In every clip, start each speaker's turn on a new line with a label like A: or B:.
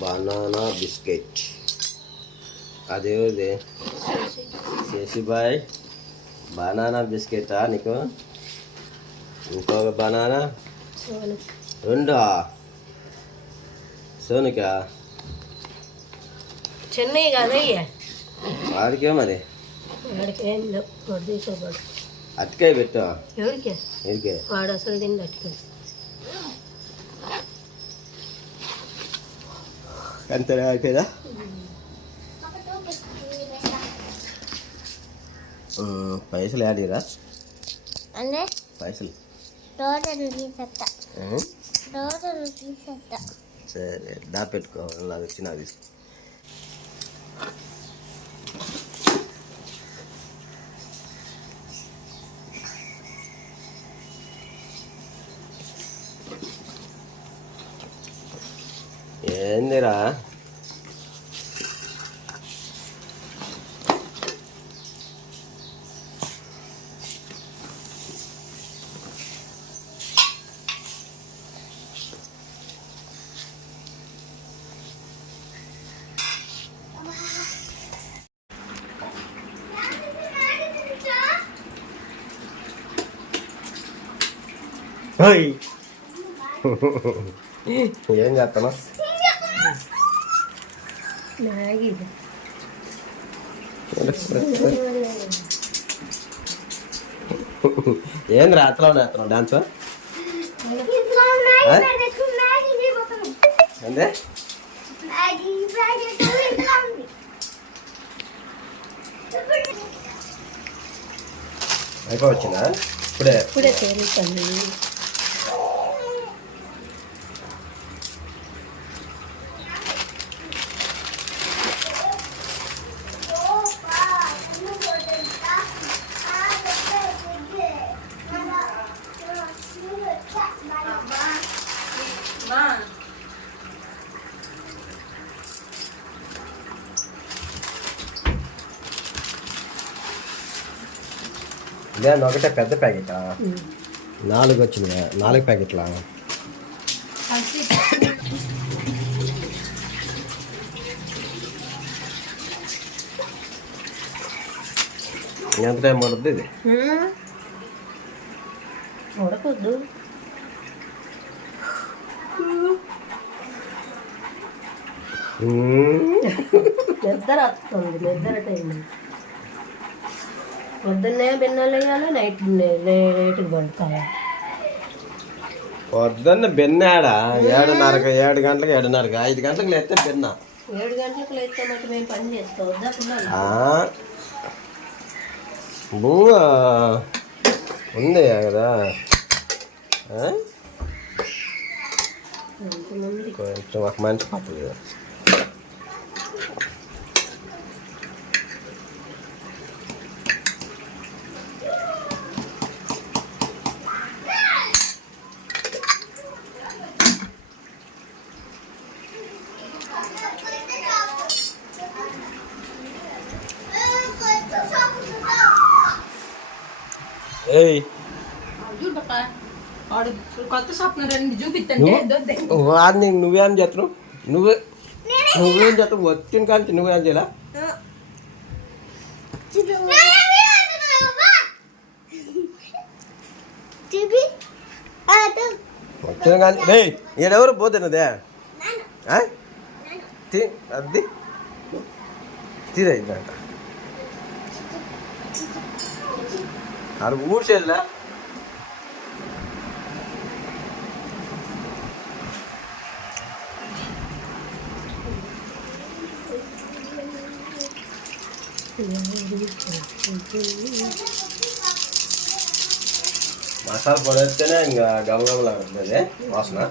A: Banana biscuit. అదేది శశిబాయ్ banana బిస్కెటా నీకు? ఇంకొక బనానా? రెండా? సోనికా?
B: చెన్నై కదయ్యా
A: వాడికే మరి. అతికాయ పెట్టు.
B: ఎవరికి? వాడు అసలు తిండి అట్టుకుని
A: అంతే అయిపోయిందా పైసలు యాడిరా
C: అంటే
A: పైసలు. సరే దా పెట్టుకో నాకు వచ్చి నాకు తీసుకో. ఏందిరా హోయ్ ఏం చేస్తాను
B: మ్యాగీ.
A: ఏంది రాత్రిలో నేస్తున్నావు? డాన్స్? ఏందే? అయిపోవచ్చిందా? ఇప్పుడే.
B: ఇప్పుడే తేలికండి
A: ఇదే ఒకటే పెద్ద ప్యాకెట్? నాలుగు వచ్చింది నాలుగు ప్యాకెట్లా? ఎంత టైం పడుతుంది ఇది
B: ఉడకొద్దు. నిద్ర వస్తుంది నిద్ర టైం. పొద్దున్నే బిన్నలు వేయాలి? నైట్ నైట్కి పడుకోవాలి
A: పొద్దున్న బెన్నాడా ఏడున్నరకు ఏడు గంటలకు ఏడున్నరకు ఐదు గంటలకు లేస్తే బెన్న.
B: ఏడు గంటలకు లేస్తే మటు మేము పని చేస్తాం.
A: భూమ ఉంది కదా? కొంచెం ఒక మంచి పట్టలేదు ఏయ్. వాడిని నువ్వేం చేస్తున్నావు నువ్వే నువ్వేం చేస్తావు వచ్చిన కానీ నువ్వేం చేయాలా? వచ్చిన కానీ రే ఈడెవరు పోతున్నదే? అది. తీరైందంట அது ஊர் சேதுல மசாலா போடுறதுன்னு இங்கே கவனமெல்லாம் இருந்தது. வாசனை.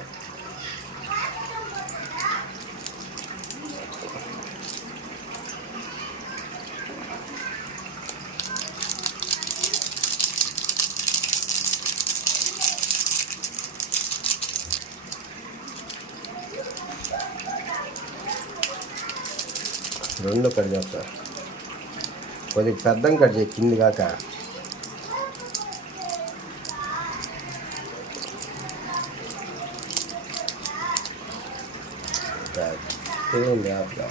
A: రెండు కట్ చేస్తా కొద్దిగా పెద్దం కట్ చేయి కింది కాక Right. తెలియండి అబ్బా.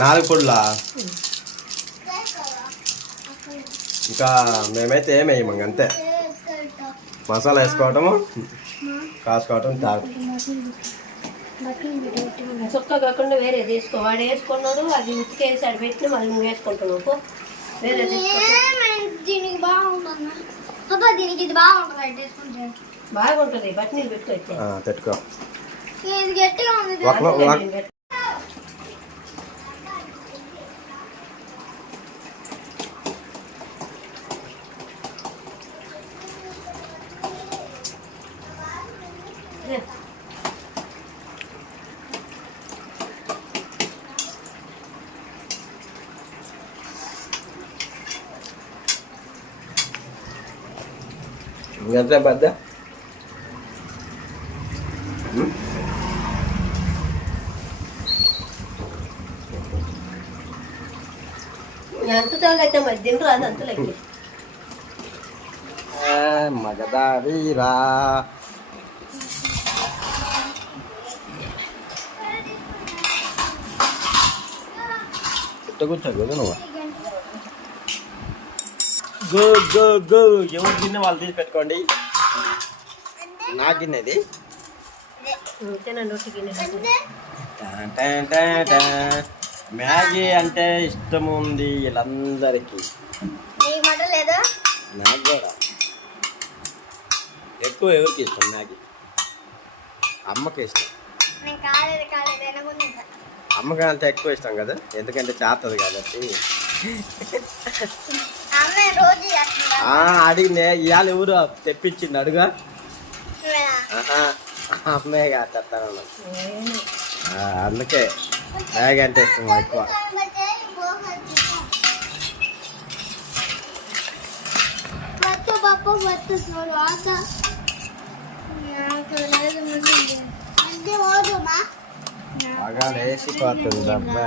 A: నాలుగు పొడులా? ఇంకా మేమైతే ఏమేయము అంతే. మసాలా వేసుకోవటము కాసుకోవటం తాగు.
B: చుక్క కాకుండా వేరే తీసుకో వాడు వేసుకున్నాడు అది ఉతికేసి ఆడ పెట్టి మళ్ళీ నువ్వు వేసుకుంటున్నావు. పో. వేరే తీసుకో.
C: దీనికి బాగుంటుందా? అబ్బా దీనికి ఇది బాగుంటుంది?
B: బాగుంటుంది. బట్టి నీళ్ళు పెట్టుకోవచ్చు
A: ఆ, పెట్టుకో.
C: ఇది గట్టిగా ఉంది
A: ఒక ఒక- ఇంకంతే పెద్ద
B: ఎంత తాగైతే మరి తింటారు అది అంత లెక్క
A: మగదా వీరా కూర్చోరు కదా నువ్వు గో గో గో. ఎవరు గిన్నె వాళ్ళు తీసి పెట్టుకోండి. నా గిన్నె ఇది.
B: తినండి ఒట్టికి
A: టన్ టన్ టన్ టన్. మ్యాగీ అంటే ఇష్టం ఉంది వీళ్ళందరికీ.
C: నీకు మాట లేదా?
A: నాకు కూడా. ఎక్కువ ఎవరికి ఇష్టం మ్యాగీ? అమ్మకి ఇష్టం. అమ్మకి అంత ఎక్కువ ఇష్టం కదా? ఎందుకంటే చేస్తుంది కాబట్టి. అడిగినే ఇవాళ ఎవరు తెప్పించింది అడుగా.
C: నువ్వేనా?
A: ఆహా, అమ్మే కాదు చెప్తాను అందుకే మ్యాగీ అంటే ఇష్టం ఎక్కువ. బాగా లేచిపోతుంది అబ్బా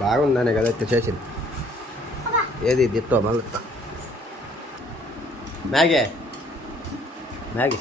A: బాగుందనే కదా ఇట్లా చేసింది. ఏది దిట్టో మళ్ళీ మ్యాగీ. మ్యాగీ.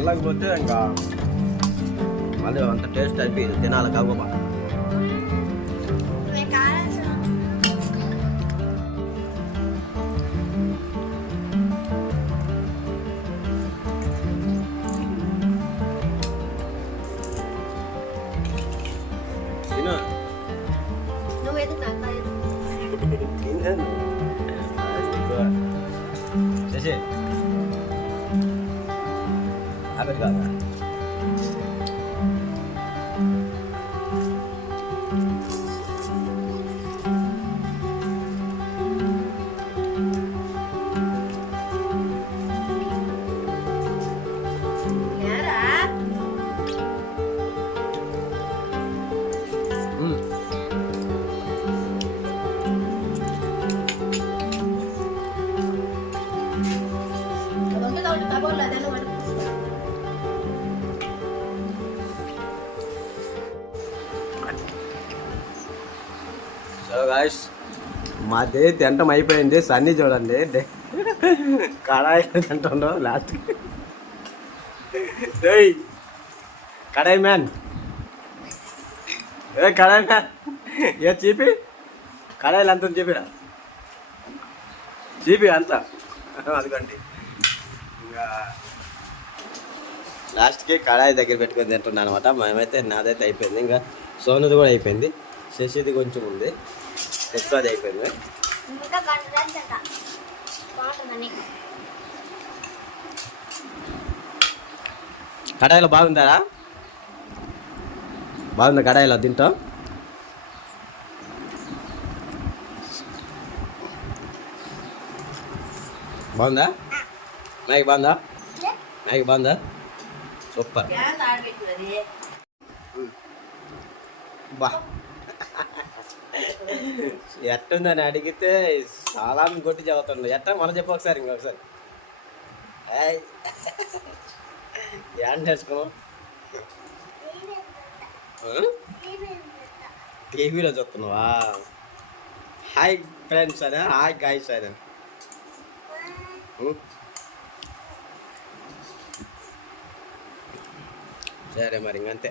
A: చల్లకపోతే ఇంకా మళ్ళీ అంత టేస్ట్ అయిపోయింది తినాలి కాకపోతే తిను
B: నువ్వు
A: Agad-gana. మాది తింటం అయిపోయింది. సన్నీ చూడండి. కడాయి తింటుండో లాస్ట్. ఏయ్ కడాయి మ్యాన్. ఏ కడాయి మ్యాన్? ఏ చీపి? కడాయిలు అంత చీపి చీపి అంత అదిగోండి. ఇంకా లాస్ట్కి కడాయి దగ్గర పెట్టుకొని తింటున్నాను అనమాట మేమైతే నాదైతే అయిపోయింది. ఇంకా సోనుది కూడా అయిపోయింది. శశిది కొంచెం ఉంది. ఎక్కువ అది అయిపోయింది కడాయిలో బాగుందా? బాగుందా కడాయిలో? తింటాం? బాగుందా? మ్యాగీ బాగుందా? మ్యాగీ బాగుందా? సూపర్. బా. ఎట్టుందని అడిగితే చాలా కొట్టి చదువుతుండు. ఎట్ట? మనం చెప్పు ఒకసారి ఇంకొకసారి ఏం నేర్చుకున్నావు టీవీలో చూస్తున్నావా? హాయ్ ఫ్రెండ్స్ అనే హాయ్ గాయస్ అనే. సరే మరి ఇంకంతే.